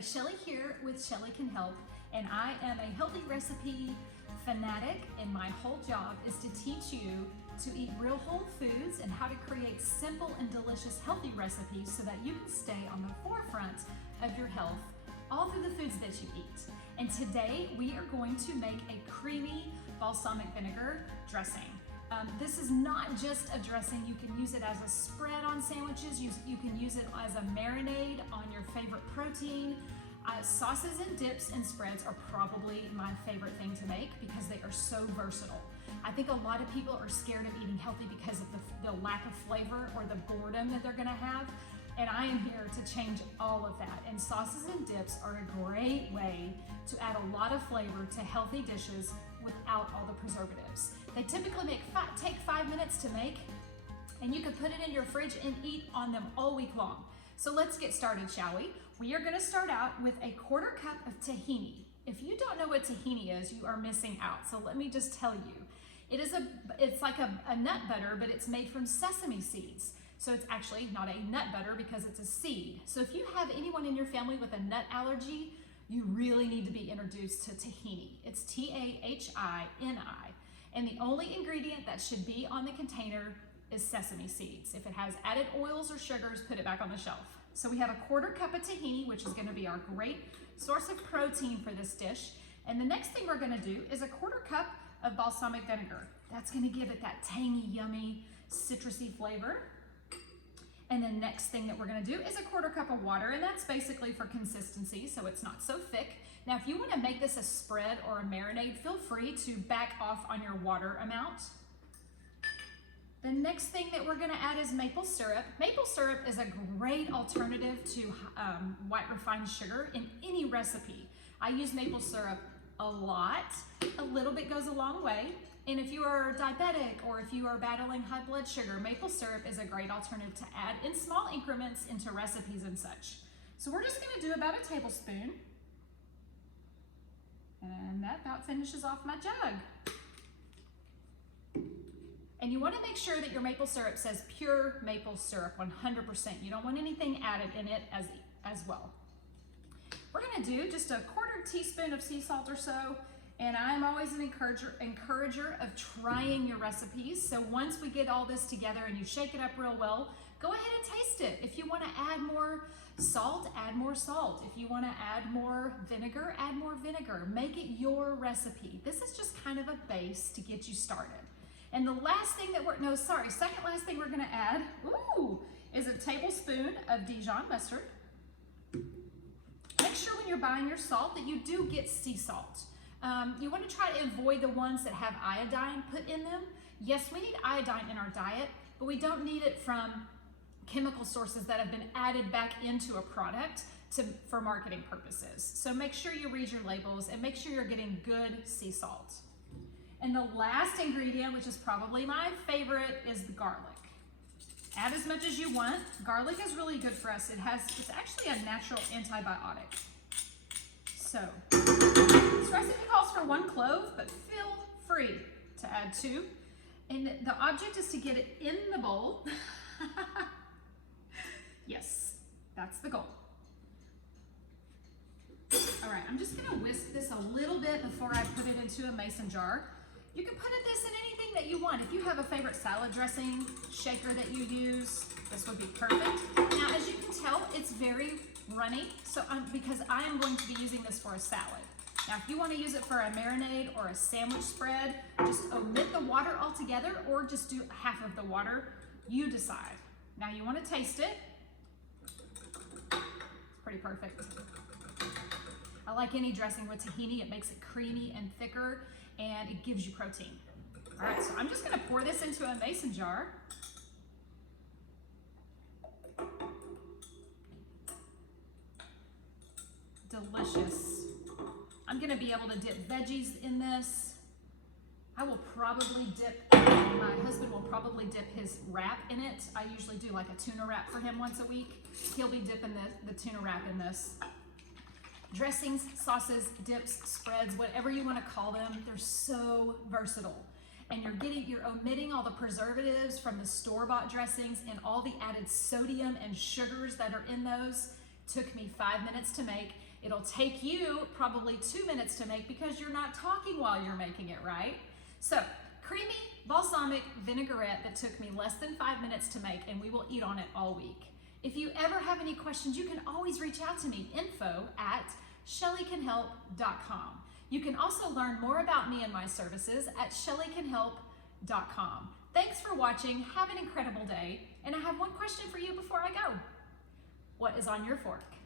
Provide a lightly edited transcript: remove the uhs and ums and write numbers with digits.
there, Shelly here with Shelly Can Help, and I am a healthy recipe fanatic, and my whole job is to teach you to eat real whole foods and how to create simple and delicious healthy recipes so that you can stay on the forefront of your health all through the foods that you eat. And today we are going to make a creamy balsamic vinegar dressing. This is not just a dressing. You can use it as a spread on sandwiches. You can use it as a marinade on your favorite protein. Sauces and dips and spreads are probably my favorite thing to make because they are so versatile. I think a lot of people are scared of eating healthy because of the lack of flavor or the boredom that they're gonna have. And I am here to change all of that. And sauces and dips are a great way to add a lot of flavor to healthy dishes without all the preservatives. They typically take 5 minutes to make, and you can put it in your fridge and eat on them all week long. So let's get started, shall we? We are gonna start out with a 1/4 cup of tahini. If you don't know what tahini is, you are missing out. So let me just tell you. It's like a nut butter, but it's made from sesame seeds. So it's actually not a nut butter because it's a seed. So if you have anyone in your family with a nut allergy, you really need to be introduced to tahini. It's T-A-H-I-N-I. And the only ingredient that should be on the container is sesame seeds. If it has added oils or sugars, put it back on the shelf. So we have a 1/4 cup of tahini, which is gonna be our great source of protein for this dish. And the next thing we're gonna do is a 1/4 cup of balsamic vinegar. That's gonna give it that tangy, yummy, citrusy flavor. And the next thing that we're gonna do is a 1/4 cup of water, and that's basically for consistency, so it's not so thick. Now, if you wanna make this a spread or a marinade, feel free to back off on your water amount. The next thing that we're gonna add is maple syrup. Maple syrup is a great alternative to white refined sugar in any recipe. I use maple syrup a lot. A little bit goes a long way. And if you are diabetic or if you are battling high blood sugar, maple syrup is a great alternative to add in small increments into recipes and such. So we're just gonna do about a tablespoon. And that about finishes off my jug. And you wanna make sure that your maple syrup says pure maple syrup, 100%. You don't want anything added in it as well. We're gonna do just a 1/4 teaspoon of sea salt or so. And I'm always an encourager of trying your recipes. So once we get all this together and you shake it up real well, go ahead and taste it. If you wanna add more salt, add more salt. If you wanna add more vinegar, add more vinegar. Make it your recipe. This is just kind of a base to get you started. And the last thing second last thing we're gonna add, is a tablespoon of Dijon mustard. Make sure when you're buying your salt that you do get sea salt. You want to try to avoid the ones that have iodine put in them. Yes, we need iodine in our diet, but we don't need it from chemical sources that have been added back into a product for marketing purposes. So make sure you read your labels and make sure you're getting good sea salt. And the last ingredient, which is probably my favorite, is the garlic. Add as much as you want. Garlic is really good for us. It's actually a natural antibiotic. So, this recipe calls for 1 clove, but feel free to add 2. And the object is to get it in the bowl. Yes, that's the goal. All right, I'm just gonna whisk this a little bit before I put it into a mason jar. You can put this in anything that you want. If you have a favorite salad dressing shaker that you use, this would be perfect. Now, as you can tell, it's very runny, because I am going to be using this for a salad. Now, if you want to use it for a marinade or a sandwich spread, just omit the water altogether or just do half of the water. You decide. Now, you want to taste it. It's pretty perfect. I like any dressing with tahini. It makes it creamy and thicker, and it gives you protein. All right, so I'm just going to pour this into a mason jar. Delicious. I'm gonna be able to dip veggies in this. My husband will probably dip his wrap in it. I usually do like a tuna wrap for him once a week. He'll be dipping the tuna wrap in this. Dressings, sauces, dips, spreads, whatever you wanna call them, they're so versatile. And you're omitting all the preservatives from the store-bought dressings and all the added sodium and sugars that are in those. Took me 5 minutes to make. It'll take you probably 2 minutes to make because you're not talking while you're making it, right? So, creamy balsamic vinaigrette that took me less than 5 minutes to make, and we will eat on it all week. If you ever have any questions, you can always reach out to me, info@shellycanhelp.com. You can also learn more about me and my services at shellycanhelp.com. Thanks for watching. Have an incredible day. And I have one question for you before I go. What is on your fork?